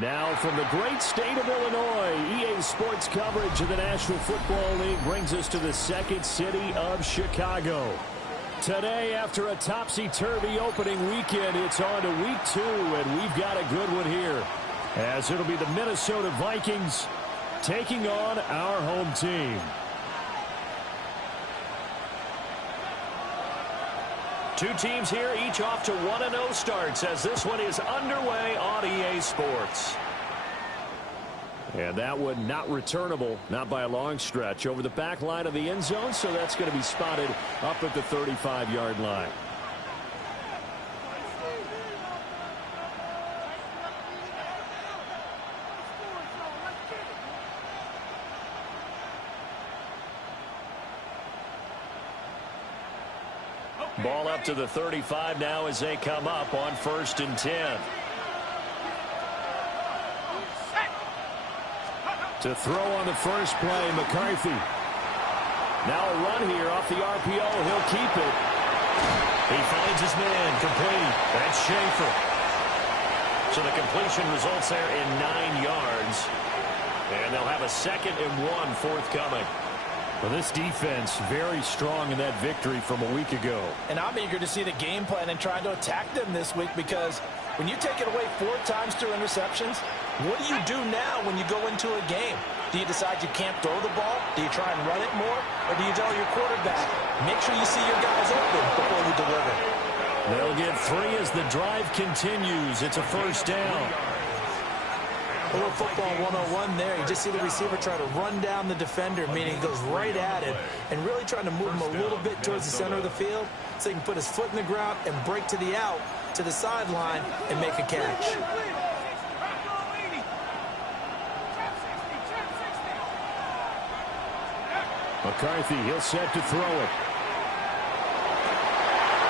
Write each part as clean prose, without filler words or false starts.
Now from the great state of Illinois, EA Sports coverage of the National Football League brings us to the second city of Chicago. Today, after a topsy-turvy opening weekend, it's on to week 2, and we've got a good one here, as it'll be the Minnesota Vikings taking on our home team. Two teams here, each off to 1-0 starts as this one is underway on EA Sports. And that one not returnable, not by a long stretch, over the back line of the end zone, so that's going to be spotted up at the 35-yard line. Ball up to the 35 now as they come up on 1st and 10. To throw on the first play, McCarthy. Now a run here off the RPO. He'll keep it. He finds his man complete. That's Schaefer. So the completion results there in 9 yards. And they'll have a 2nd and 1 forthcoming. Well, this defense very strong in that victory from a week ago. And I'm eager to see the game plan and try to attack them this week, because when you take it away 4 times through interceptions, what do you do now when you go into a game? Do you decide you can't throw the ball? Do you try and run it more? Or do you tell your quarterback, make sure you see your guys open before you deliver? They'll get 3 as the drive continues. It's a 1st down. A little football 101 there. You just see the receiver try to run down the defender, meaning he goes right at it, and really trying to move him a little bit towards the center of the field so he can put his foot in the ground and break to the out, to the sideline, and make a catch. McCarthy, he'll set to throw it.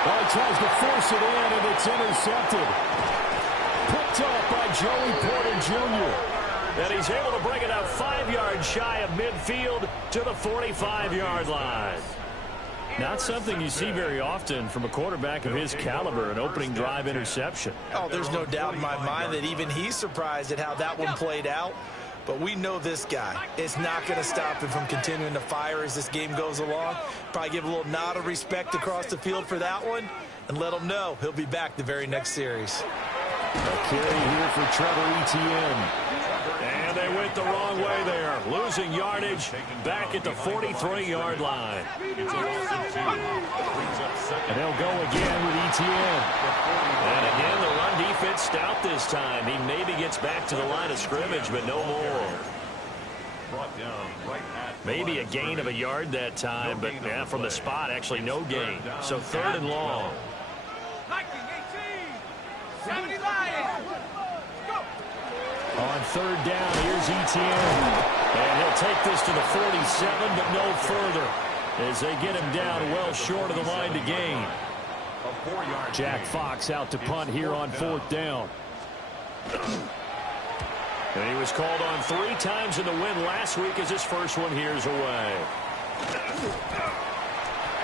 Well, he tries to force it in, and it's intercepted. Picked up by Joey Porter Jr. And he's able to bring it out 5 yards shy of midfield to the 45-yard line. Not something you see very often from a quarterback of his caliber, an opening drive interception. Oh, there's no doubt in my mind that even he's surprised at how that one played out. But we know this guy. It's not going to stop him from continuing to fire as this game goes along. Probably give a little nod of respect across the field for that one, and let him know he'll be back the very next series. A carry here for Trevor Etienne. And they went the wrong way there. Losing yardage back at the 43-yard line. And they'll go again with Etienne. And again, the run defense stout this time. He maybe gets back to the line of scrimmage, but no more. Maybe a gain of a yard that time, but yeah, from the spot, actually no gain. So 3rd and long. On 3rd down, here's Etienne. And he'll take this to the 47, but no further, as they get him down well short of the line to gain. Jack Fox out to punt here on 4th down. And he was called on 3 times in the win last week as his first one here's away.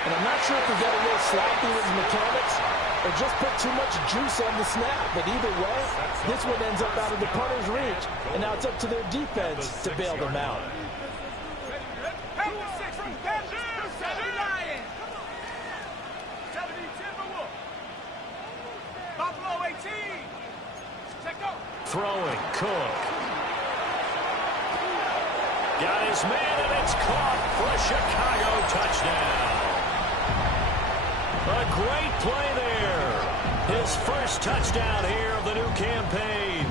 And I'm not sure if he got a little sloppy with his mechanics or just put too much juice on the snap. But either way, this one ends up out of the punter's reach. And now it's up to their defense to bail them out. Throwing, Cook. Got his man, and it's caught for a Chicago touchdown. A great play there. His first touchdown here of the new campaign.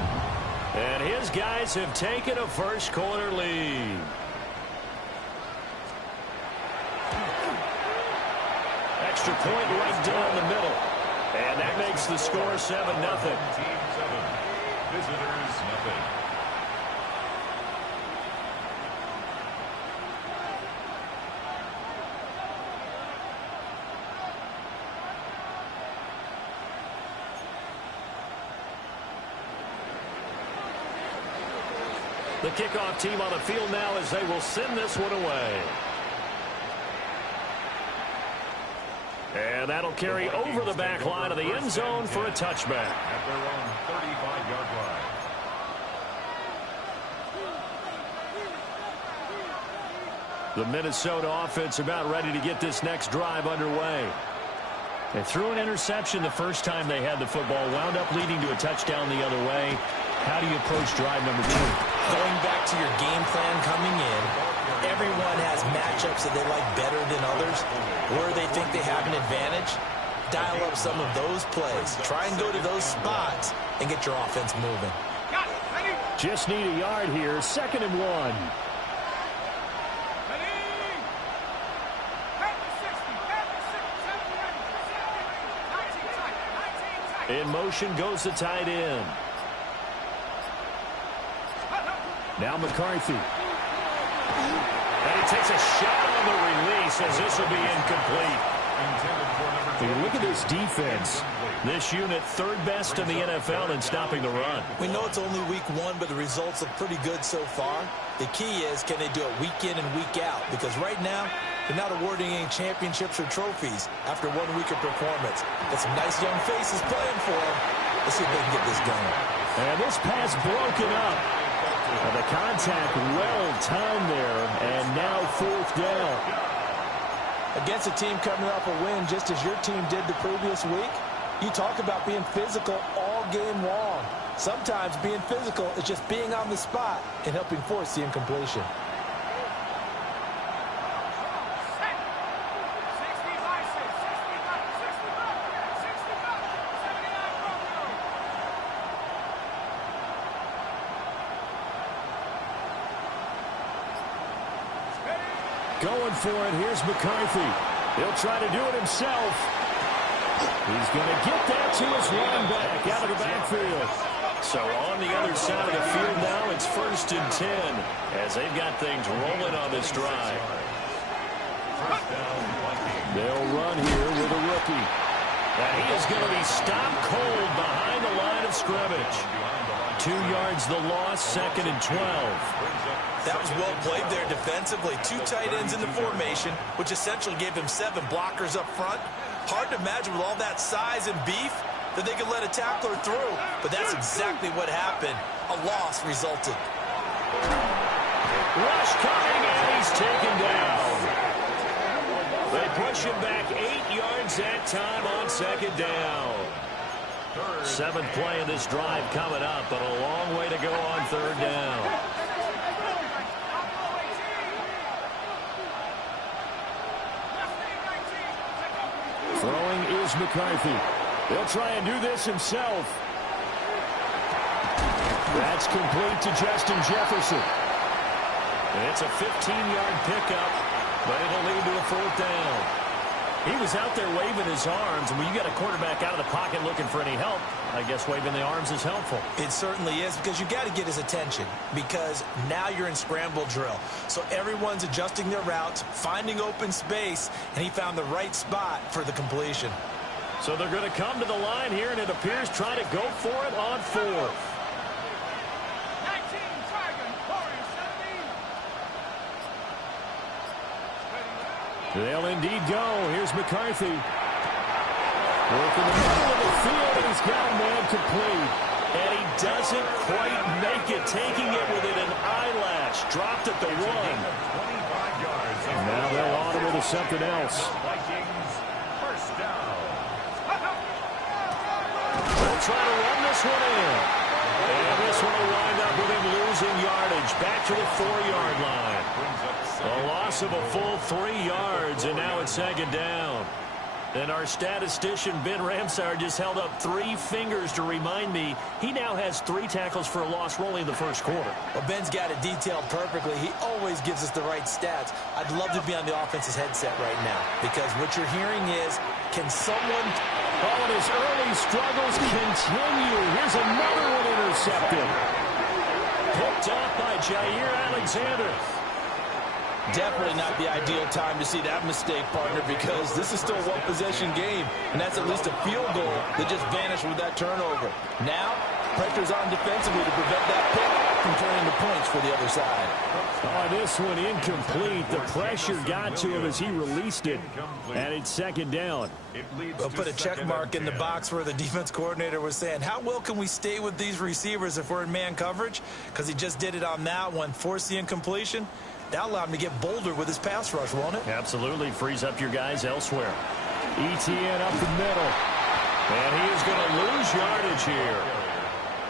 And his guys have taken a first-quarter lead. Extra point right down the middle. And that makes the score 7-0. Visitors, nothing. The kickoff team on the field now as they will send this one away. And that'll carry over the back line of the end zone for a touchback. At their own 35-yard line. The Minnesota offense about ready to get this next drive underway. They threw an interception the first time they had the football, wound up leading to a touchdown the other way. How do you approach drive number 2? Going back to your game plan coming in, everyone has matchups that they like better than others, where they think they have an advantage. Dial up some of those plays. Try and go to those spots and get your offense moving. Just need a yard here. 2nd and 1. In motion goes the tight end. Now McCarthy. And he takes a shot on the release as this will be incomplete. Look at this defense. This unit 3rd best in the NFL in stopping the run. We know it's only week 1, but the results look pretty good so far. The key is, can they do it week in and week out? Because right now, they're not awarding any championships or trophies after 1 week of performance. Got some nice young faces playing for them. Let's see if they can get this going. And this pass broken up. And the contact well timed there, and now 4th down. Against a team coming off a win just as your team did the previous week, you talk about being physical all game long. Sometimes being physical is just being on the spot and helping force the incompletion. Going for it. Here's McCarthy. He'll try to do it himself. He's going to get that to his run back out of the backfield. So on the other side of the field now, it's 1st and 10 as they've got things rolling on this drive. They'll run here with a rookie. And he is going to be stopped cold behind the line of scrimmage. 2 yards the loss, 2nd and 12. That was well played there defensively. 2 tight ends in the formation, which essentially gave him 7 blockers up front. Hard to imagine with all that size and beef that they could let a tackler through. But that's exactly what happened. A loss resulted. Rush coming, and he's taken down. They push him back 8 yards that time on 2nd down. 7th play of this drive coming up, but a long way to go on 3rd down. Throwing is McCarthy. He'll try and do this himself. That's complete to Justin Jefferson. And it's a 15-yard pickup, but it'll lead to a 4th down. He was out there waving his arms, and when you got a quarterback out of the pocket looking for any help, I guess waving the arms is helpful. It certainly is, because you got to get his attention, because now you're in scramble drill. So everyone's adjusting their routes, finding open space, and he found the right spot for the completion. So they're going to come to the line here, and it appears trying to go for it on 4th. They'll indeed go. Here's McCarthy. Working the middle of the field, and he's got a man complete. And he doesn't quite make it, taking it within an eyelash. Dropped at the 1. Now they'll audible to something else. They'll try to run this one in. And this one will wind up with him losing yardage. Back to the 4-yard line. A loss of a full 3 yards, and now it's 2nd down. And our statistician, Ben Ramsar, just held up 3 fingers to remind me he now has 3 tackles for a loss rolling in the 1st quarter. Well, Ben's got it detailed perfectly. He always gives us the right stats. I'd love to be on the offense's headset right now, because what you're hearing is, can someone... Oh, and his early struggles continue. Here's another one intercepted. Picked up by Jair Alexander. Definitely not the ideal time to see that mistake, partner, because this is still a one-possession game, and that's at least a field goal that just vanished with that turnover. Now, pressure's on defensively to prevent that pick from turning to points for the other side. Oh, this one incomplete. The pressure got to him as he released it, and it's 2nd down. We'll put a check mark in the box where the defense coordinator was saying, how well can we stay with these receivers if we're in man coverage? Because he just did it on that one, forced the incompletion. That'll allow him to get bolder with his pass rush, won't it? Absolutely. Frees up your guys elsewhere. ETN up the middle. And he is going to lose yardage here.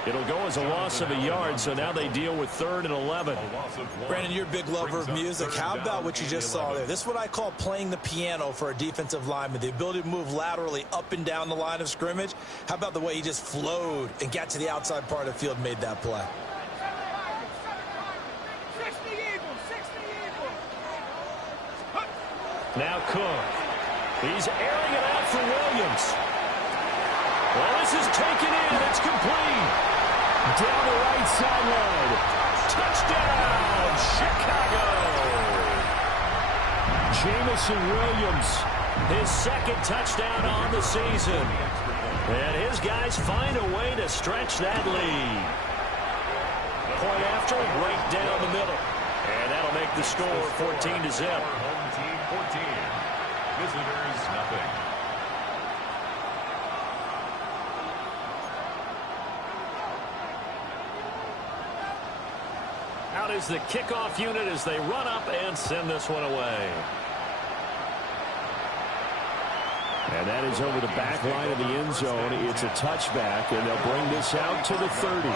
It'll go as a loss of a yard, so now they deal with 3rd and 11. Brandon, you're a big lover of music. How about what you just saw there? This is what I call playing the piano for a defensive lineman, the ability to move laterally up and down the line of scrimmage. How about the way he just flowed and got to the outside part of the field and made that play? Now Cook. He's airing it out for Williams. Well, this is taken in. It's complete. Down the right sideline. Touchdown, Chicago. Jamison Williams, his 2nd touchdown on the season. And his guys find a way to stretch that lead. Point after, right down the middle. And that'll make the score 14-0. Home team 14. Visitors nothing. Out is the kickoff unit as they run up and send this one away. And that is over the back line of the end zone. It's a touchback, and they'll bring this out to the 30.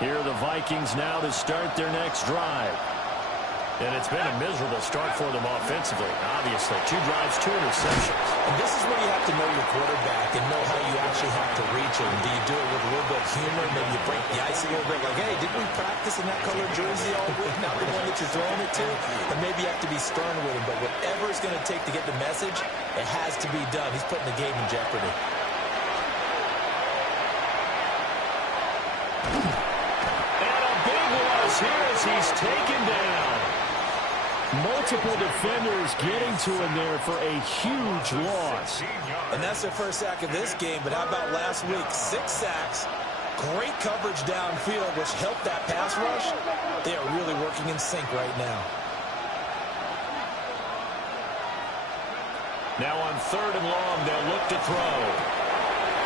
Here are the Vikings now to start their next drive. And it's been a miserable start for them offensively. Obviously, 2 drives, 2 interceptions. And this is where you have to know your quarterback and know how you actually have to reach him. Do you do it with a little bit of humor? Maybe you break the ice a little bit. Like, hey, didn't we practice in that color jersey all week? Not the one that you're throwing it to. And maybe you have to be stern with him. But whatever it's going to take to get the message, it has to be done. He's putting the game in jeopardy. And a big loss here as he's taken down. Multiple defenders getting to him there for a huge loss. And that's their first sack of this game. But how about last week? 6 sacks. Great coverage downfield, which helped that pass rush. They are really working in sync right now. Now on 3rd and long, they'll look to throw.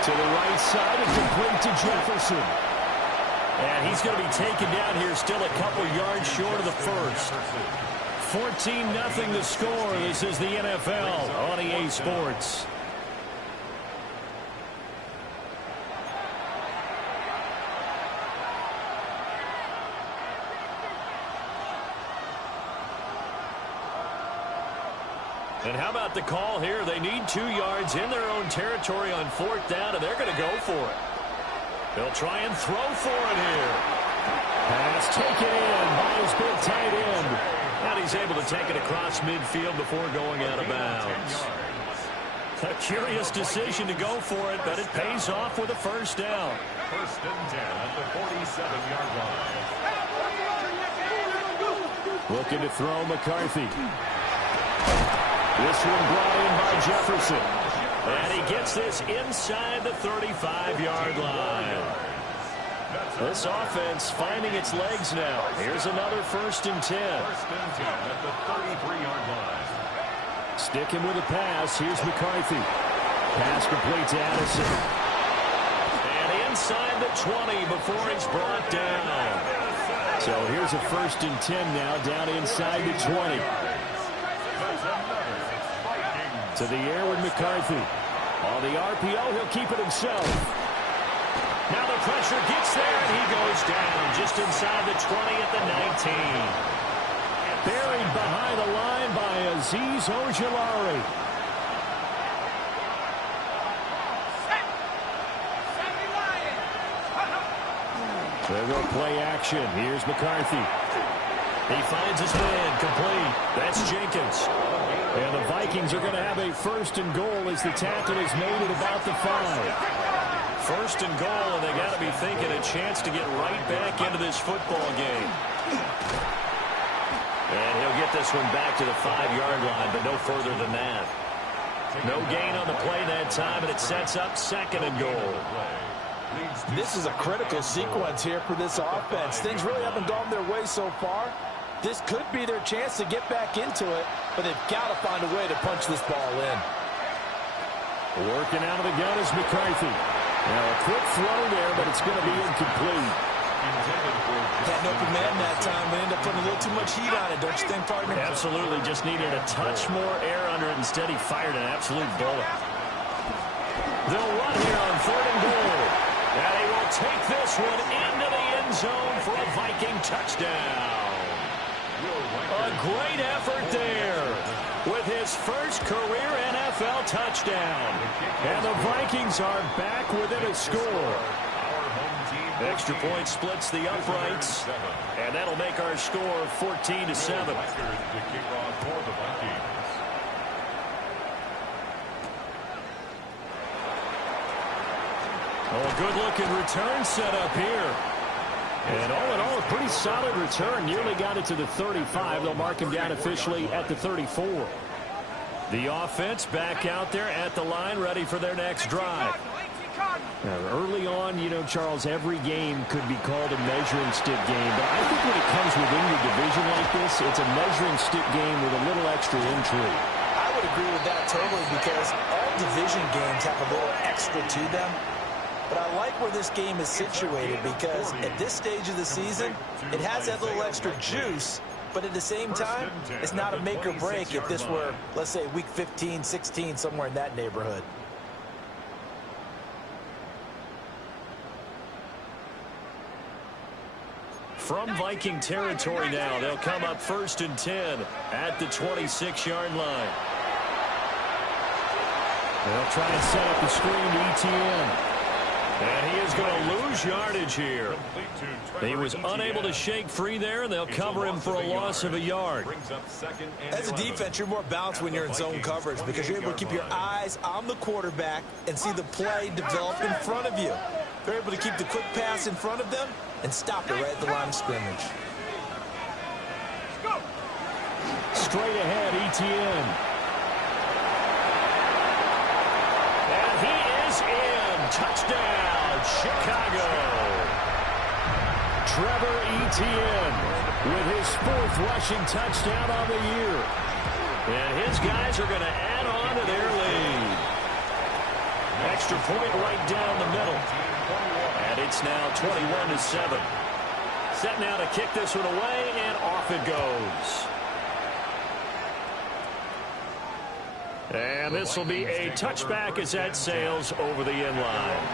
To the right side and complete to Jefferson. And he's going to be taken down here still a couple yards short of the first. 14-0 the score. This is the NFL on EA Sports. And how about the call here? They need 2 yards in their own territory on 4th down, and they're going to go for it. They'll try and throw for it here. Pass taken in by his big tight end. And he's able to take it across midfield before going out of bounds. A curious decision to go for it, but it pays off with a first down. 1st and 10 at the 47-yard line. Looking to throw McCarthy. This one brought in by Jefferson. And he gets this inside the 35-yard line. This offense finding its legs now. Here's another 1st and 10. 1st and 10 at the 33-yard line. Sticking with a pass. Here's McCarthy. Pass complete to Addison. And inside the 20 before it's brought down. So here's a 1st and 10 now down inside the 20. To the air with McCarthy. On the RPO, he'll keep it himself. Now the pressure gets there, and he goes down just inside the 20 at the 19. Buried behind the line by Azeez Ojulari. They will play action. Here's McCarthy. He finds his man complete. That's Jenkins. And the Vikings are going to have a 1st and goal as the tackle is made at about the 5. 1st and goal, and they got to be thinking a chance to get right back into this football game. And he'll get this one back to the 5-yard line, but no further than that. No gain on the play that time, and it sets up 2nd and goal. This is a critical sequence here for this offense. Things really haven't gone their way so far. This could be their chance to get back into it, but they've got to find a way to punch this ball in. Working out of the gun is McCarthy. Now a quick throw there, but it's going to be incomplete. Had an open man that time, but ended up putting a little too much heat on it, don't you think, partner? Absolutely. Just needed a touch more air under it. Instead, he fired an absolute bullet. They'll run here on 3rd and goal. And he will take this one into the end zone for a Viking touchdown. A great effort there with his first career NFL touchdown. And the Vikings are back within a score. Extra point splits the uprights, and that'll make our score 14-7. Oh, a good-looking return set up here. And all in all, a pretty solid return. Nearly got it to the 35. They'll mark him down officially at the 34. The offense back out there at the line, ready for their next drive. Now, early on, you know, Charles, every game could be called a measuring stick game. But I think when it comes within your division like this, it's a measuring stick game with a little extra intrigue. I would agree with that totally because all division games have a little extra to them. But I like where this game is situated because at this stage of the season, it has that little extra juice. But at the same time, it's not a make or break if this were, let's say, week 15, 16, somewhere in that neighborhood. From Viking territory now, they'll come up 1st and 10 at the 26-yard line. They'll try and set up the screen to ETN. And he is going to lose yardage here. He was unable to shake free there, and they'll cover him for a loss of a yard. As a defense, you're more balanced when you're in zone coverage because you're able to keep your eyes on the quarterback and see the play develop in front of you. They're able to keep the quick pass in front of them and stop it right at the line of scrimmage. Straight ahead, ETN. And he is in. Touchdown, Chicago. Trevor Etienne with his 4th rushing touchdown on the year. And his guys are going to add on to their lead. Extra point right down the middle. And it's now 21-7. Set now to kick this one away, and off it goes. And this will be a touchback as that sails over the end line.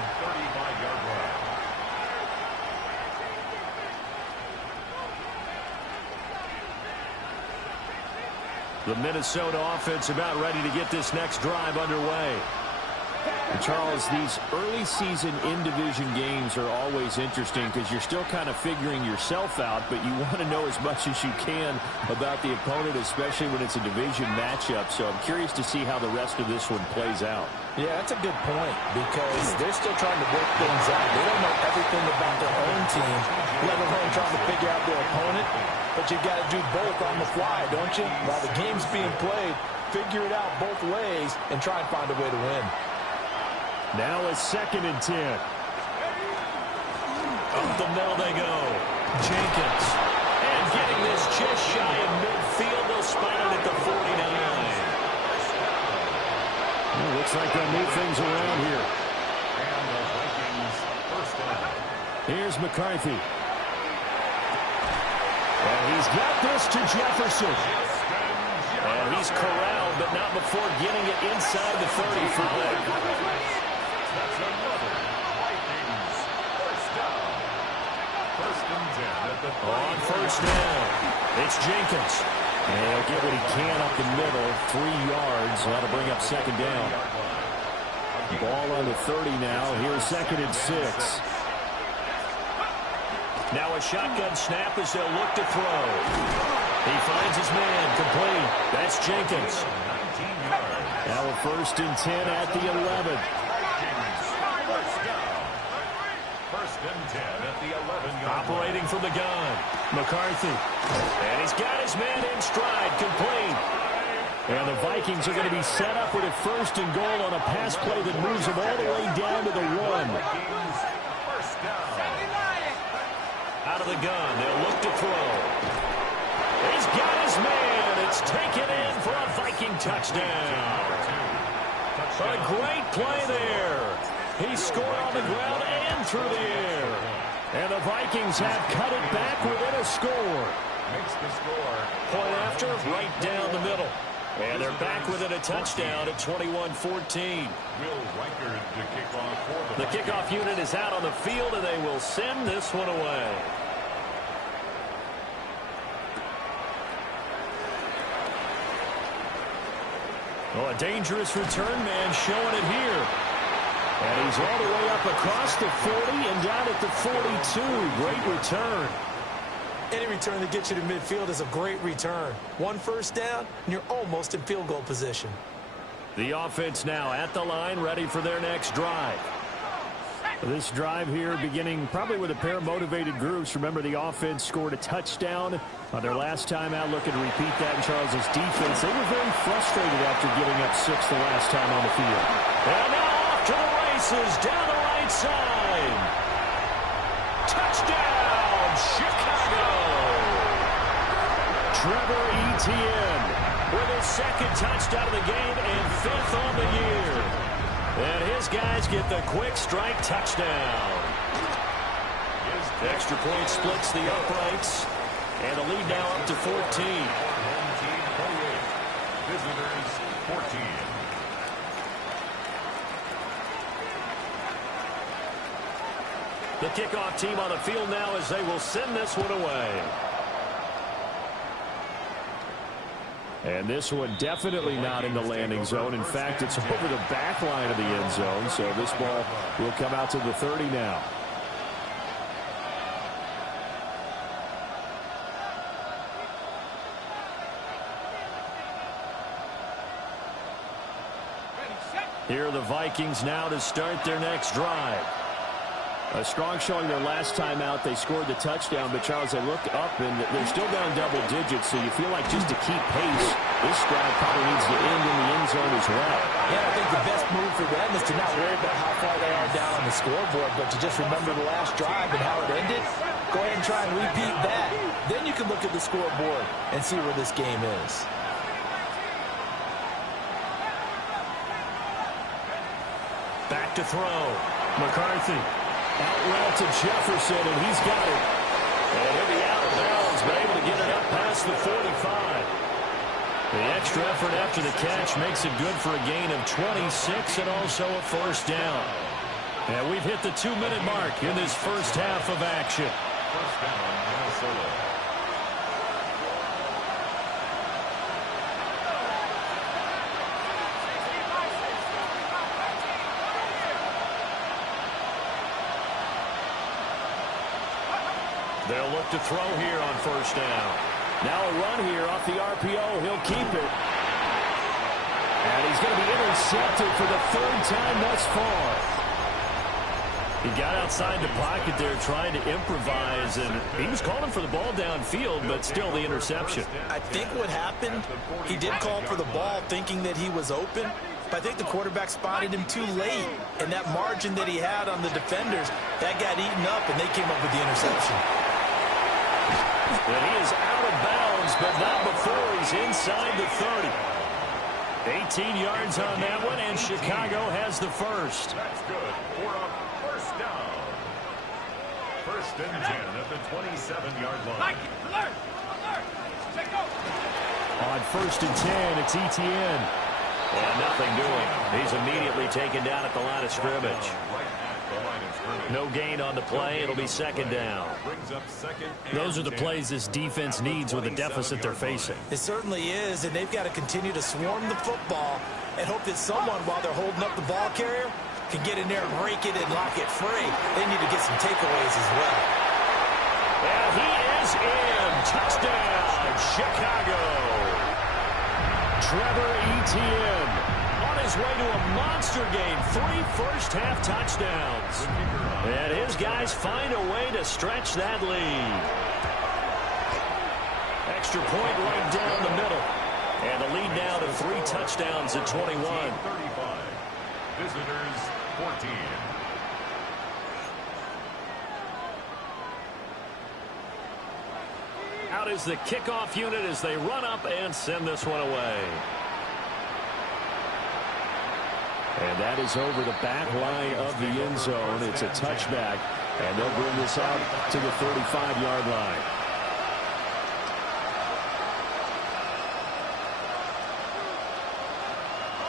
The Minnesota offense about ready to get this next drive underway. And Charles, these early season in-division games are always interesting because you're still kind of figuring yourself out, but you want to know as much as you can about the opponent, especially when it's a division matchup. So I'm curious to see how the rest of this one plays out. Yeah, that's a good point because they're still trying to work things out. They don't know everything about their own team, let alone trying to figure out their opponent. But you've got to do both on the fly, don't you? While the game's being played, figure it out both ways and try and find a way to win. Now it's 2nd and 10. Up the middle they go. Jenkins. And getting this just shy of midfield. They'll spot it at the 49. Well, looks like they'll move things around here. And the Vikings first down. Here's McCarthy. And he's got this to Jefferson. And he's corralled, but not before getting it inside the 35. That's another Vikings first down. 1st and 10 at the 30. On 1st down, it's Jenkins. And he'll get what he can up the middle, 3 yards. That'll bring up 2nd down. Ball on the 30 now. Here's 2nd and 6. Now a shotgun snap as they'll look to throw. He finds his man, complete. That's Jenkins. 19 yards. Now a 1st and 10 at the 11. First and 10 at the 11-yard line. Operating from the gun, McCarthy. And he's got his man in stride, complete. And the Vikings are going to be set up with a 1st and goal on a pass play that moves them all the way down to the 1. First down. Out of the gun, they'll look to throw. He's got his man. It's taken in for a Viking touchdown. A great play there. He scored on the ground and through the air. And the Vikings have cut it back within a score. Makes the score. Point after, right down the middle. And they're back within a touchdown at 21-14. Will Reichard to kick off for The kickoff unit is out on the field, and they will send this one away. Oh, a dangerous return man showing it here. And he's all the way up across the 40 and down at the 42. Great return. Any return that gets you to midfield is a great return. One first down, and you're almost in field goal position. The offense now at the line, ready for their next drive. This drive here beginning probably with a pair of motivated groups. Remember, the offense scored a touchdown on their last time out. Looking to repeat that in Charles's defense. They were very frustrated after giving up 6 the last time on the field. And now off to the races down the right side. Touchdown, Chicago! Trevor Etienne with his second touchdown of the game and 5th on the year. And his guys get the quick strike touchdown. Extra point splits the uprights. And the lead now up to 14. home team 48. Visitors 14. The kickoff team on the field now as they will send this one away. And this one definitely not in the landing zone. In fact, it's over the back line of the end zone. So this ball will come out to the 30 now. Here are the Vikings now to start their next drive. A strong showing their last time out. They scored the touchdown, but Charles, they look up and they're still down double digits, so you feel like just to keep pace, this drive probably needs to end in the end zone as well. Yeah, I think the best move for them is to not worry about how far they are down on the scoreboard, but to just remember the last drive and how it ended. Go ahead and try and repeat that. Then you can look at the scoreboard and see where this game is. Back to throw. McCarthy. Out route to Jefferson, and he's got it. And he'll be out of bounds, but able to get it up past the 45. The extra effort after the catch makes it good for a gain of 26 and also a first down. And we've hit the 2-minute mark in this first half of action. First down, Minnesota. They'll look to throw here on first down. Now a run here off the RPO. He'll keep it. And he's going to be intercepted for the 3rd time thus far. He got outside the pocket there trying to improvise, and he was calling for the ball downfield, but still the interception. I think what happened, he did call for the ball thinking that he was open, but I think the quarterback spotted him too late, and that margin that he had on the defenders, that got eaten up, and they came up with the interception. And he is out of bounds, but not before he's inside the 30. 18 yards on that one, and Chicago has the first. That's good for a first down. First and 10 at the 27-yard line. On first and 10, it's Etienne. And nothing doing. He's immediately taken down at the line of scrimmage. No gain on the play. It'll be second down. Those are the plays this defense needs with the deficit they're facing. It certainly is, and they've got to continue to swarm the football and hope that someone, while they're holding up the ball carrier, can get in there and break it and lock it free. They need to get some takeaways as well. And he is in. Touchdown, Chicago. Trevor Etienne on his way to a monster game. 3 first-half touchdowns. And his guys find a way to stretch that lead. Extra point right down the middle. And the lead now to 3 touchdowns at 21. 35. Visitors 14. Out is the kickoff unit as they run up and send this one away. And that is over the back line of the end zone. It's a touchback, and they'll bring this out to the 35-yard line.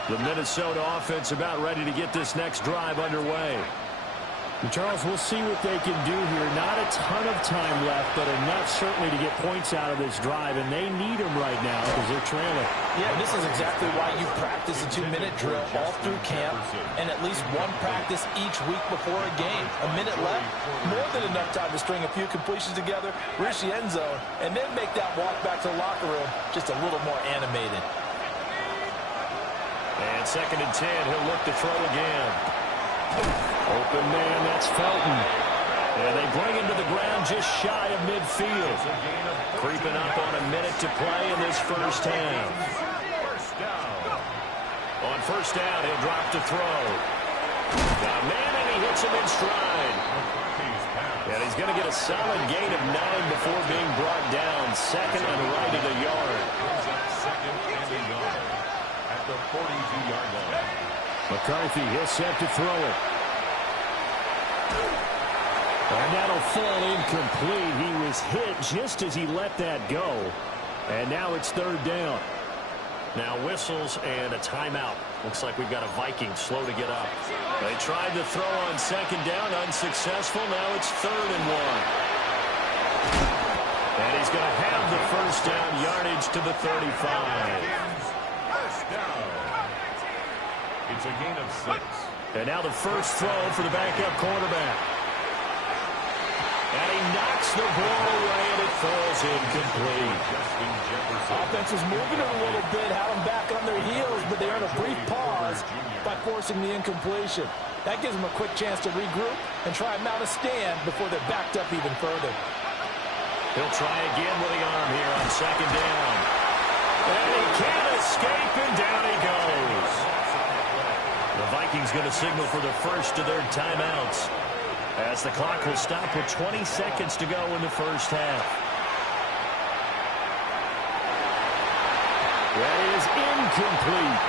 The Minnesota offense about ready to get this next drive underway. And Charles, we'll see what they can do here. Not a ton of time left, but enough certainly to get points out of this drive, and they need them right now because they're trailing. Yeah, this is exactly why you practice a 2-minute drill all through camp and at least one practice each week before a game. A minute left, more than enough time to string a few completions together, reach the end zone, and then make that walk back to the locker room just a little more animated. And 2nd and 10, he'll look to throw again. Open man, that's Felton. And they bring him to the ground just shy of midfield. Creeping up on a minute to play in this first half. On first down, he'll drop to throw. Now, man, and he hits him in stride. And he's going to get a solid gain of 9 before being brought down. 2nd and right at a yard. Second and a yard at the 42-yard line. McCarthy, he'll set to throw it. And that'll fall incomplete. He was hit just as he let that go. And now it's 3rd down. Now whistles and a timeout. Looks like we've got a Viking slow to get up. They tried to throw on 2nd down, unsuccessful. Now it's 3rd and 1. And he's going to have the first down yardage to the 35. First down. It's a gain of 6. And now the first throw for the backup quarterback. And he knocks the ball away, and it falls incomplete. Offense is moving it a little bit, had them back on their heels, but they earn a brief pause by forcing the incompletion. That gives them a quick chance to regroup and try and mount a stand before they're backed up even further. He'll try again with the arm here on 2nd down. And he can't escape, and down he goes. The Vikings going to signal for the first of their timeouts, as the clock will stop with 20 seconds to go in the first half. That is incomplete.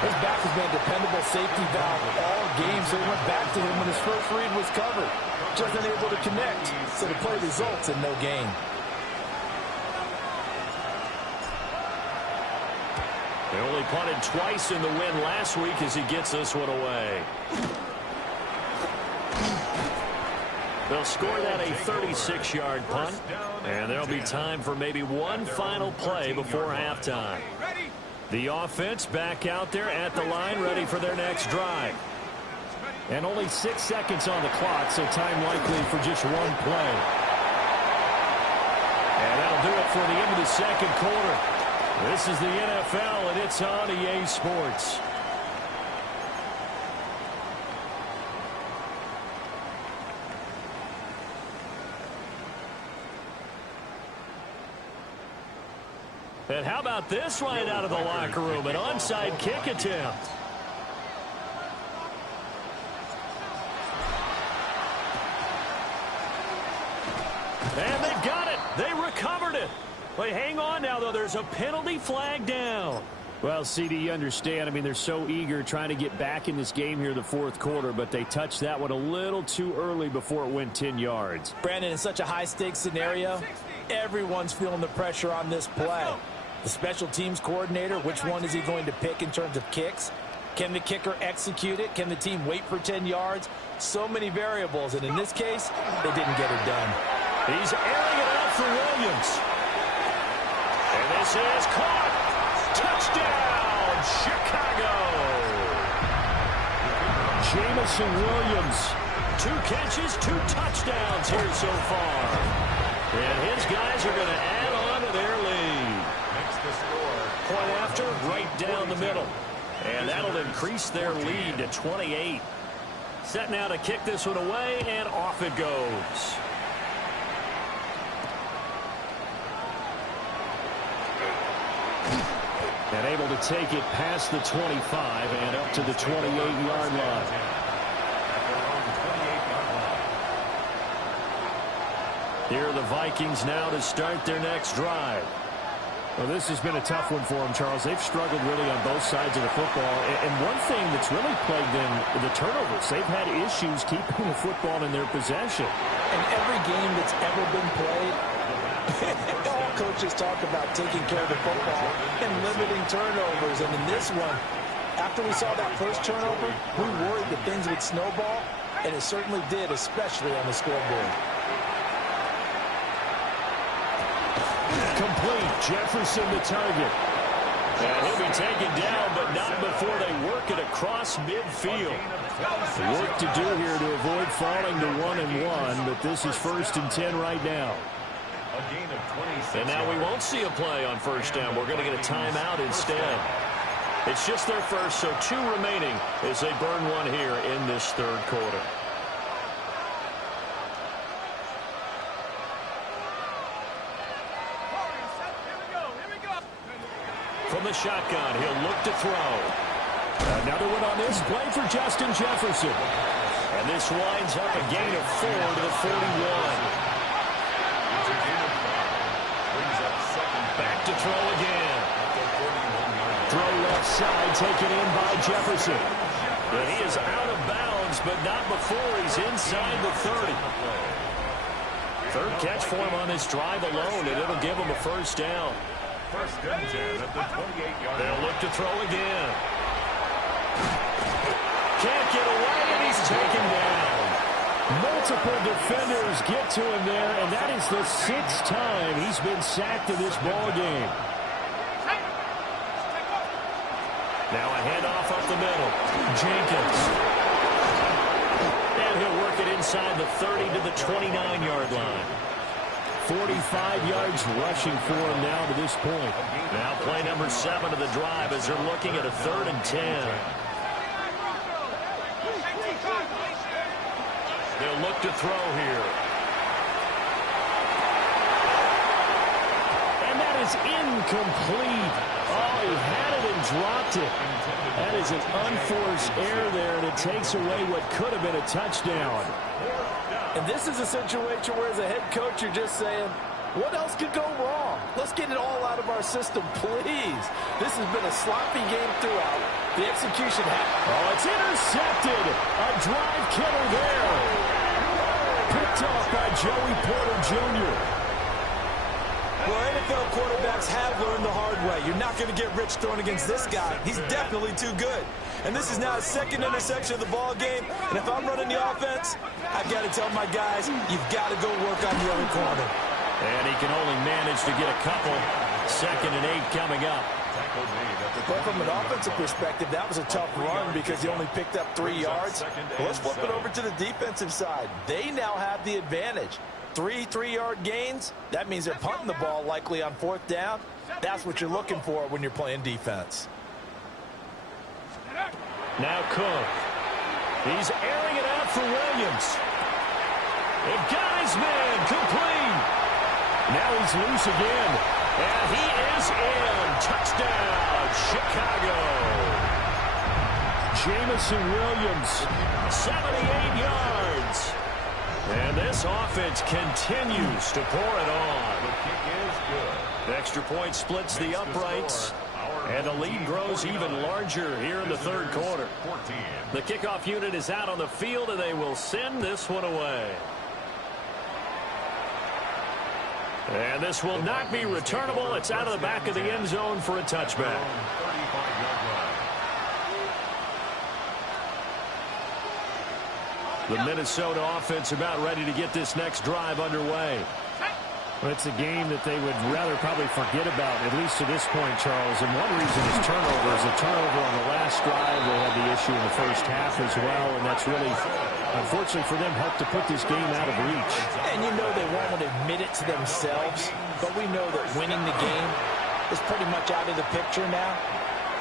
His back has been a dependable safety valve all game, so he went back to him when his first read was covered. Just unable to connect, so the play results in no gain. They only punted twice in the win last week as he gets this one away. They'll score that a 36-yard punt, and there'll be time for maybe one final play before halftime. The offense back out there at the line, ready for their next drive. And only 6 seconds on the clock, so time likely for just one play. And that'll do it for the end of the second quarter. This is the NFL, and it's on EA Sports. And how about this right out of the locker room? An onside kick attempt. And they've got it. They recovered it. But hang on now, though. There's a penalty flag down. Well, CD, you understand. I mean, they're so eager trying to get back in this game here in the fourth quarter, but they touched that one a little too early before it went 10 yards. Brandon, in such a high-stakes scenario, everyone's feeling the pressure on this play. The special teams coordinator, which one is he going to pick in terms of kicks? Can the kicker execute it? Can the team wait for 10 yards? So many variables, and in this case, they didn't get it done. He's airing it out for Williams. And this is caught. Touchdown, Chicago. Jamison Williams. 2 catches, 2 touchdowns here so far. And his guys are going to add on to their lead. Makes the score. Point after, right down the middle. And that'll increase their lead to 28. Set now to kick this one away, and off it goes. And able to take it past the 25 and up to the 28-yard line. Here are the Vikings now to start their next drive. Well, this has been a tough one for them, Charles. They've struggled really on both sides of the football. And one thing that's really plagued them, the turnovers. They've had issues keeping the football in their possession. In every game that's ever been played, all coaches talk about taking care of the football and limiting turnovers. And in this one, after we saw that first turnover, we worried that things would snowball, and it certainly did, especially on the scoreboard. Complete. Jefferson the target. And he'll be taken down, but not before they work it across midfield. Work to do here to avoid falling to 1-1, but this is 1st and 10 right now. And now we won't see a play on first down. We're going to get a timeout instead. It's just their first, so 2 remaining as they burn one here in this third quarter. From the shotgun, he'll look to throw. Another one on this play for Justin Jefferson. And this winds up a gain of 4 to the 41. Back to throw again. Throw left side, taken in by Jefferson. And he is out of bounds, but not before he's inside the 30. Third catch for him on this drive alone, and it'll give him a first down. First and 10 at the 28-yard line. They'll look to throw again. Can't get away, and he's taken down. Multiple defenders get to him there, and that is the 6th time he's been sacked in this ball game. Now a handoff up the middle. Jenkins. And he'll work it inside the 30 to the 29-yard line. 45 yards rushing for him now to this point. Now play number 7 of the drive as they're looking at a 3rd and 10. They'll look to throw here. And that is incomplete. Oh, he had it and dropped it. That is an unforced error there, and it takes away what could have been a touchdown. And this is a situation where, as a head coach, you're just saying, what else could go wrong? Let's get it all out of our system, please. This has been a sloppy game throughout. The execution happened. Oh, it's intercepted. A drive killer there. Picked off by Joey Porter Jr. Well, NFL quarterbacks have learned the hard way. You're not going to get rich throwing against this guy. He's definitely too good. And this is now his 2nd interception of the ball game. And if I'm running the offense, I've got to tell my guys, you've got to go work on the other corner. And he can only manage to get a couple. 2nd and 8 coming up. But from an offensive perspective, that was a tough run because he only picked up 3 yards. Well, let's flip it over to the defensive side. They now have the advantage. 3 3-yard gains. That means they're punting the ball likely on 4th down. That's what you're looking for when you're playing defense. Now Cook. He's airing it out for Williams. It got his man complete. Now he's loose again. And he is in. Touchdown, Chicago. Jamison Williams. 78 yards. And this offense continues to pour it on. The kick is good. The extra point splits the uprights. And the lead grows even larger here in the third quarter. 14. The kickoff unit is out on the field, and they will send this one away. And this will not be returnable. It's out of the back of the end zone for a touchback. 35-yard line. The Minnesota offense about ready to get this next drive underway. Well, it's a game that they would rather probably forget about, at least to this point, Charles. And one reason is turnovers. A turnover on the last drive. They had the issue in the first half as well, and that's really, unfortunately for them, helped to put this game out of reach. And you know they won't admit it to themselves, but we know that winning the game is pretty much out of the picture now.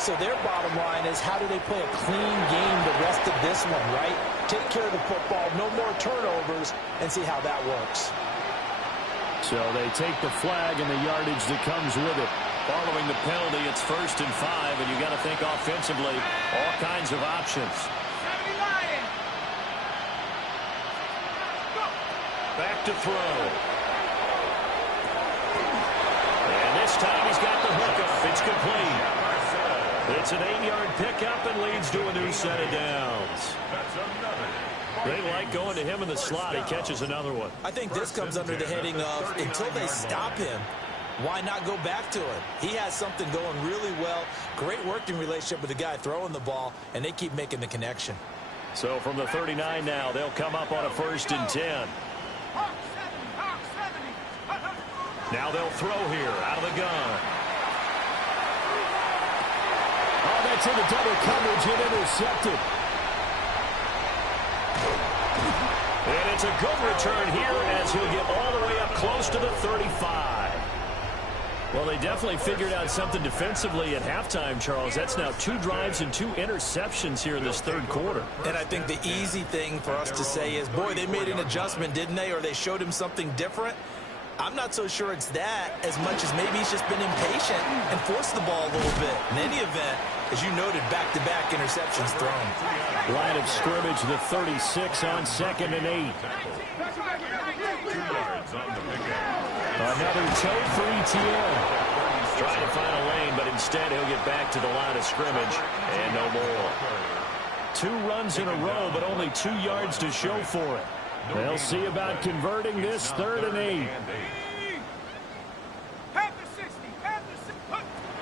So their bottom line is, how do they play a clean game the rest of this one, right? Take care of the football, no more turnovers, and see how that works. So they take the flag and the yardage that comes with it. Following the penalty, it's 1st and 5, and you got to think offensively, all kinds of options. Back to throw. And this time he's got the complete. It's an 8-yard pickup and leads to a new set of downs. They like going to him in the slot. He catches another one. I think this comes under the heading of until they stop him, why not go back to it? He has something going really well. Great working relationship with the guy throwing the ball, and they keep making the connection. So from the 39 now, they'll come up on a 1st and 10. Now they'll throw here out of the gun. Oh, that's in the double coverage and intercepted. And it's a good return here as he'll get all the way up close to the 35. Well, they definitely figured out something defensively at halftime, Charles. That's now 2 drives and 2 interceptions here in this 3rd quarter. And I think the easy thing for us to say is, boy, they made an adjustment, didn't they? Or they showed him something different. I'm not so sure it's that as much as maybe he's just been impatient and forced the ball a little bit. In any event, as you noted, back-to-back interceptions thrown. Line of scrimmage, the 36 on 2nd and 8. Another toe for ETN. Trying to find a lane, but instead he'll get back to the line of scrimmage and no more. 2 runs in a row, but only 2 yards to show for it. They'll see about converting this 3rd and 8.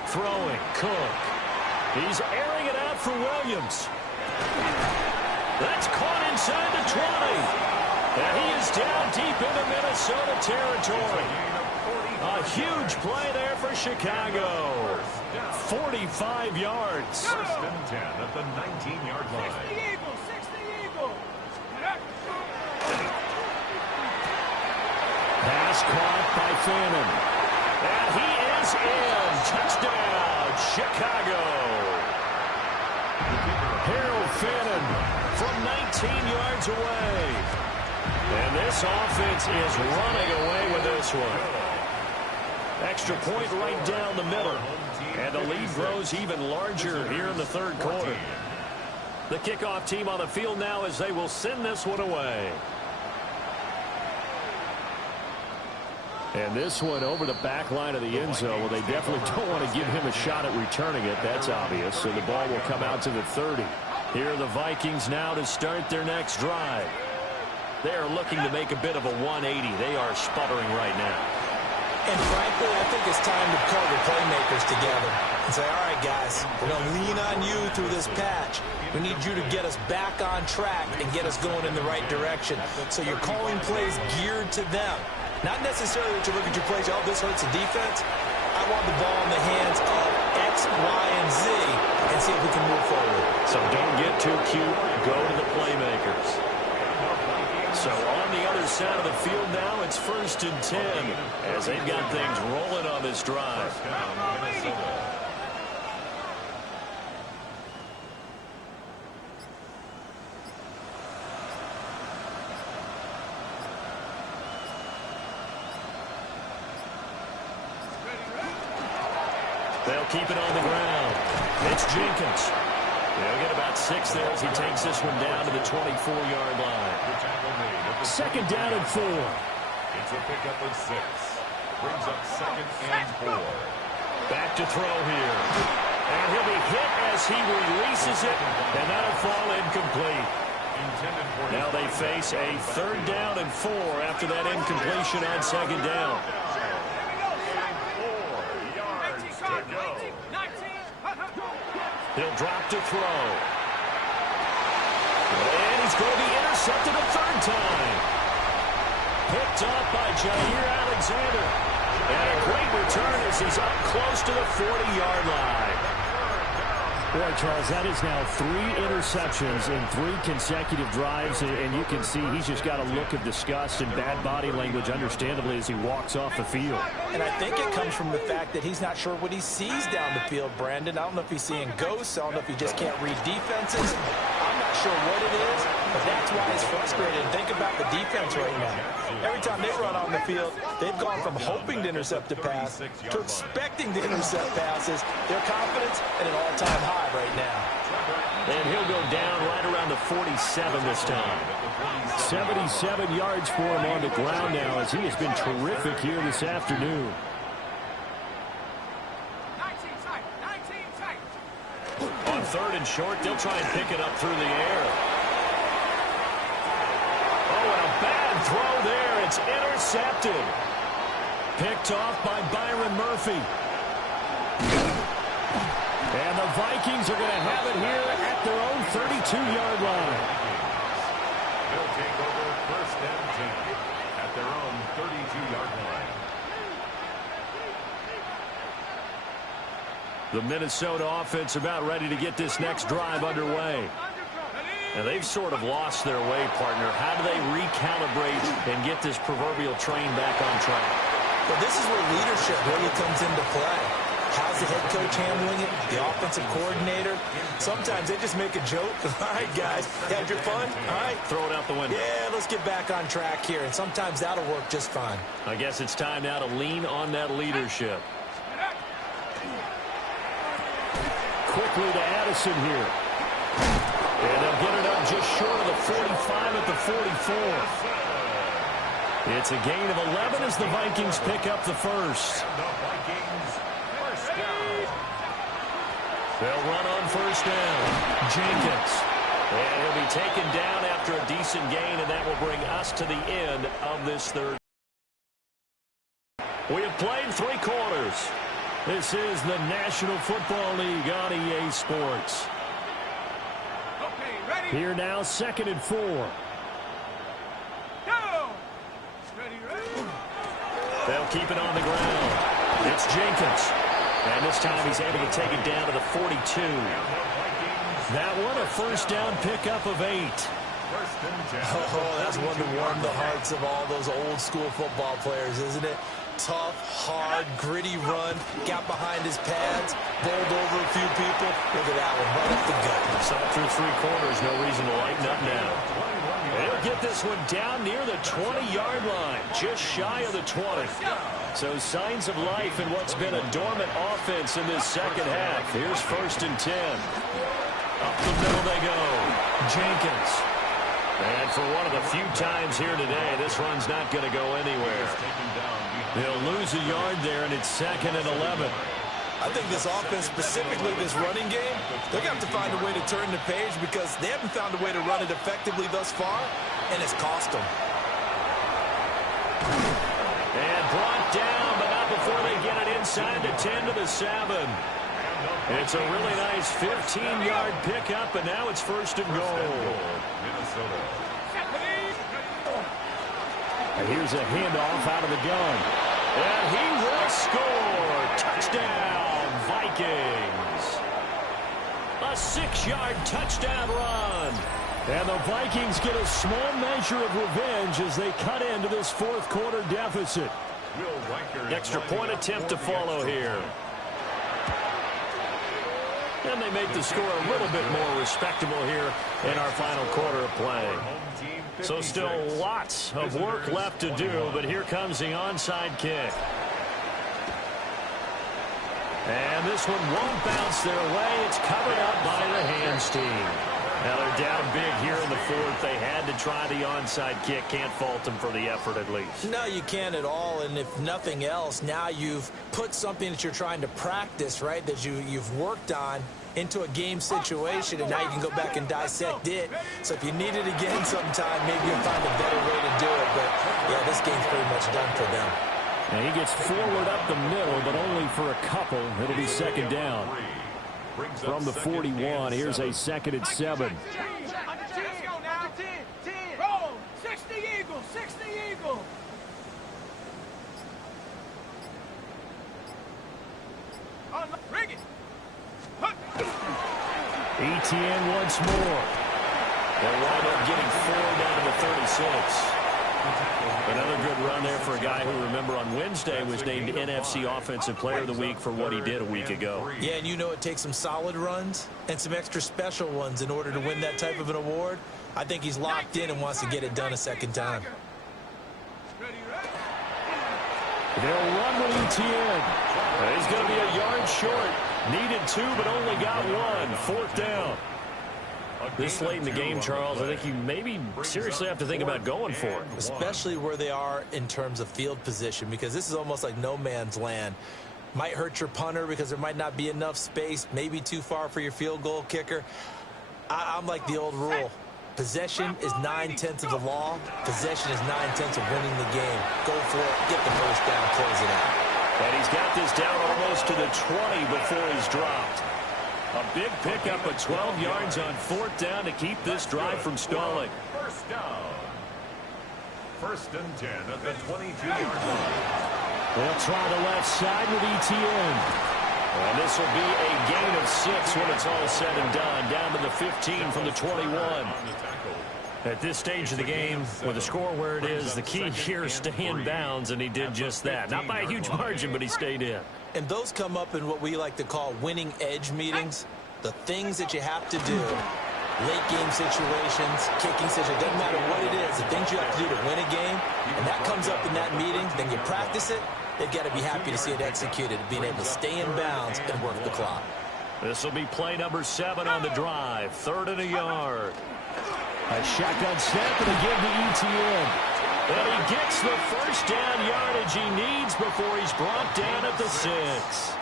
Throwing, Cook. He's airing it out for Williams. That's caught inside the 20. And he is down deep into Minnesota territory. A huge play there for Chicago. 45 yards. 1st and 10 at the 19-yard line. Pass caught by Fannin. And he is in. Touchdown, Chicago. Harold Fannin From 19 yards away. And this offense is running away with this one. Extra point right down the middle. And the lead grows even larger here in the 3rd quarter. The kickoff team on the field now as they will send this one away. And this one over the back line of the end zone. Well, they definitely don't want to give him a shot at returning it. That's obvious. So the ball will come out to the 30. Here are the Vikings now to start their next drive. They are looking to make a bit of a 180. They are sputtering right now. And frankly, I think it's time to call the playmakers together and say, all right, guys, we're going to lean on you through this patch. We need you to get us back on track and get us going in the right direction. So you're calling plays geared to them. Not necessarily that you look at your plays, oh, this hurts the defense. I want the ball in the hands of X, Y, and Z and see if we can move forward. So don't get too cute. Go to the playmakers. So on the other side of the field now, it's 1st and 10 as they've got things rolling on this drive. They'll keep it on the ground. It's Jenkins. They'll get about 6 there as he takes this one down to the 24-yard line. 2nd down and 4. It's a pickup of 6. Brings up 2nd and 4. Back to throw here. And he'll be hit as he releases it, and that'll fall incomplete. Now they face a 3rd down and 4 after that incompletion on 2nd down. 4 yards to go. He'll drop to throw. And he's going to be intercepted a 3rd time. Picked up by Jair Alexander. And a great return as he's up close to the 40-yard line. Boy, Charles, that is now 3 interceptions in 3 consecutive drives, and you can see he's just got a look of disgust and bad body language, understandably, as he walks off the field. And I think it comes from the fact that he's not sure what he sees down the field, Brandon. I don't know if he's seeing ghosts. I don't know if he just can't read defenses. I'm not sure what it is, but that's why he's frustrated. Think about the defense right now. Every time they run on the field, they've gone from hoping to intercept a pass to expecting to intercept passes. Their confidence at an all-time high right now. And he'll go down right around the 47 this time. 77 yards for him on the ground now as he has been terrific here this afternoon. third and short. They'll try and pick it up through the air. Oh, and a bad throw there. It's intercepted. Picked off by Byron Murphy. And the Vikings are going to have it here at their own 32-yard line. They'll take over first and 10 at their own 32-yard line. The Minnesota offense about ready to get this next drive underway. And they've sort of lost their way, partner. How do they recalibrate and get this proverbial train back on track? But this is where leadership really comes into play. How's the head coach handling it? The offensive coordinator? Sometimes they just make a joke. All right, guys, had your fun? All right. Throw it out the window. Yeah, let's get back on track here. And sometimes that'll work just fine. I guess it's time now to lean on that leadership. Quickly to Addison here. And they'll get it up just short of the 45 at the 44. It's a gain of 11 as the Vikings pick up the first. They'll run on first down. Jenkins. And he'll be taken down after a decent gain, and that will bring us to the end of this third. We have played 3 quarters. This is the National Football League on EA Sports. Here now, 2nd and 4. They'll keep it on the ground. It's Jenkins. And this time he's able to take it down to the 42. That one a first down pickup of 8. Oh, that's one to warm the hearts of all those old school football players, isn't it? Tough, hard, gritty run. Got behind his pads. Bowled over a few people. Look at that one, right up the gut. Saw through 3 quarters. No reason to lighten up now. They'll get this one down near the 20-yard line. Just shy of the 20. So signs of life in what's been a dormant offense in this second half. Here's 1st and 10. Up the middle they go. Jenkins. And for one of the few times here today, this run's not going to go anywhere. They'll lose a yard there, and it's 2nd and 11. I think this offense, specifically this running game, they're going to have to find a way to turn the page because they haven't found a way to run it effectively thus far, and it's cost them. And brought down, but not before they get it inside the 10 to the 7. It's a really nice 15-yard pickup, and now it's 1st and goal. And here's a handoff out of the gun. And he will score. Touchdown, Vikings. A 6-yard touchdown run. And the Vikings get a small measure of revenge as they cut into this 4th quarter deficit. Extra point attempt to follow here. And they make the score a little bit more respectable here in our final quarter of play. So still lots of work left to do, but here comes the onside kick. And this one won't bounce their way. It's covered up by the hands team. Now they're down big here in the 4th. They had to try the onside kick. Can't fault them for the effort at least. No, you can't at all. And if nothing else, now you've put something that you're trying to practice, right, that you've worked on into a game situation, and now you can go back and dissect it. So if you need it again sometime, maybe you'll find a better way to do it. But, yeah, this game's pretty much done for them. Now he gets forward up the middle, but only for a couple. It'll be 2nd down. From the 41, here's a 2nd and 7. Roll! 60 Eagles! 60 Eagles! Ring it! ETN once more. They'll wind up getting 4 down to the 36. Another good run there for a guy who, remember, on Wednesday was named NFC Offensive Player of the Week for what he did a week ago. Yeah, and you know it takes some solid runs and some extra special ones in order to win that type of an award. I think he's locked in and wants to get it done a second time. They'll run with ETN. He's going to be a yard short. Needed 2, but only got 1. 4th down. This late in the game, Charles, I think you maybe seriously have to think about going for it. Especially where they are in terms of field position, because this is almost like no man's land. Might hurt your punter because there might not be enough space, maybe too far for your field goal kicker. I'm like the old rule. Possession is 9/10 of the law. Possession is 9/10 of winning the game. Go for it. Get the first down. Close it out. And he's got this down almost to the 20 before he's dropped. A big pickup of 12 yards on 4th down to keep this drive from stalling. First down. 1st and 10 at the 22-yard line. They'll try the left side with Etienne. And this will be a gain of 6 when it's all said and done. Down to the 15 from the 21. At this stage of the game, with the score where it is, the key here is stay in bounds, and he did just that. Not by a huge margin, but he stayed in. And those come up in what we like to call winning edge meetings. The things that you have to do, late game situations, kicking situations, doesn't matter what it is, the things you have to do to win a game, and that comes up in that meeting, then you practice it, they've got to be happy to see it executed, being able to stay in bounds and work the clock. This will be play number 7 on the drive. 3rd and a yard. A shotgun snap and a give to Etienne. And he gets the first down yardage he needs before he's brought down at the 6.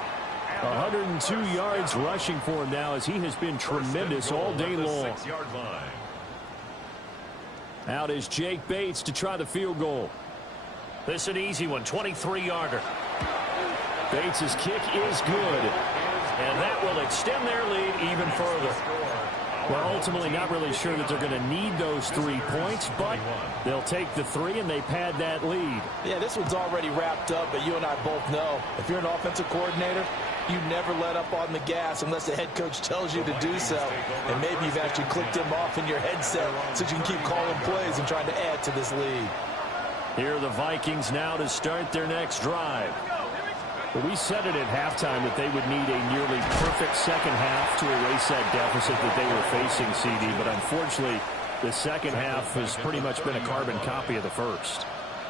102 yards rushing for him now as he has been tremendous all day long. Out is Jake Bates to try the field goal. This is an easy one, 23-yarder. Bates' kick is good. And that will extend their lead even further. Well, ultimately not really sure that they're going to need those 3 points, but they'll take the 3 and they pad that lead. Yeah, this one's already wrapped up, but you and I both know if you're an offensive coordinator, you never let up on the gas unless the head coach tells you to do so. And maybe you've actually clicked him off in your headset so you can keep calling plays and trying to add to this lead. Here are the Vikings now to start their next drive. Well, we said it at halftime that they would need a nearly perfect second half to erase that deficit that they were facing, CD. But unfortunately, the second half has pretty much been a carbon copy of the first.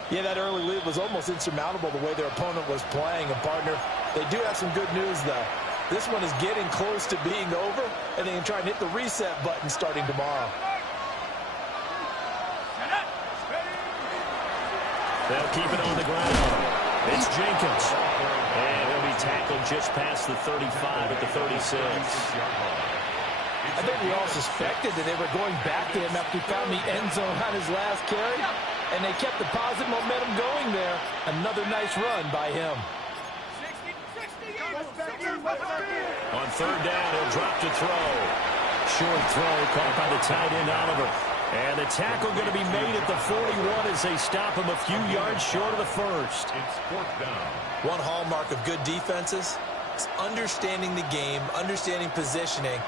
Yeah, that early lead was almost insurmountable the way their opponent was playing. And, partner, they do have some good news, though. This one is getting close to being over, and they can try and hit the reset button starting tomorrow. They'll keep it on the ground. It's Jenkins. And he'll be tackled just past the 35 at the 36. I think we all suspected that they were going back to him after he found the end zone on his last carry. And they kept the positive momentum going there. Another nice run by him. On 3rd down, he'll drop to throw. Short throw caught by the tight end, Oliver. And the tackle going to be made at the 41 as they stop him a few yards short of the first. It's 4th down. One hallmark of good defenses is understanding the game, understanding positioning,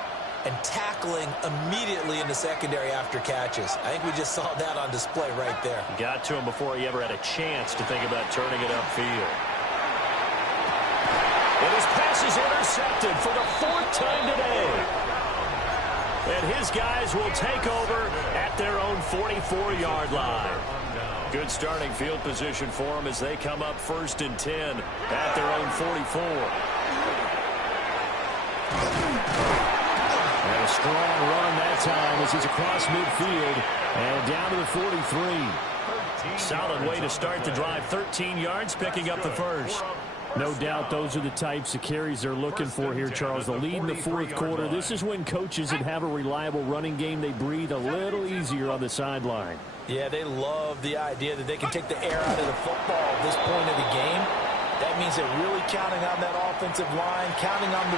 and tackling immediately in the secondary after catches. I think we just saw that on display right there. Got to him before he ever had a chance to think about turning it upfield. And his pass is intercepted for the 4th time today. And his guys will take over at their own 44-yard line. Good starting field position for them as they come up 1st and 10 at their own 44. And a strong run that time as he's across midfield and down to the 43. Solid way to start the drive. 13 yards, picking up the first. No doubt those are the types of carries they're looking for here, Charles. The lead in the 4th quarter. This is when coaches that have a reliable running game, they breathe a little easier on the sideline. Yeah, they love the idea that they can take the air out of the football at this point of the game. That means they're really counting on that offensive line, counting on the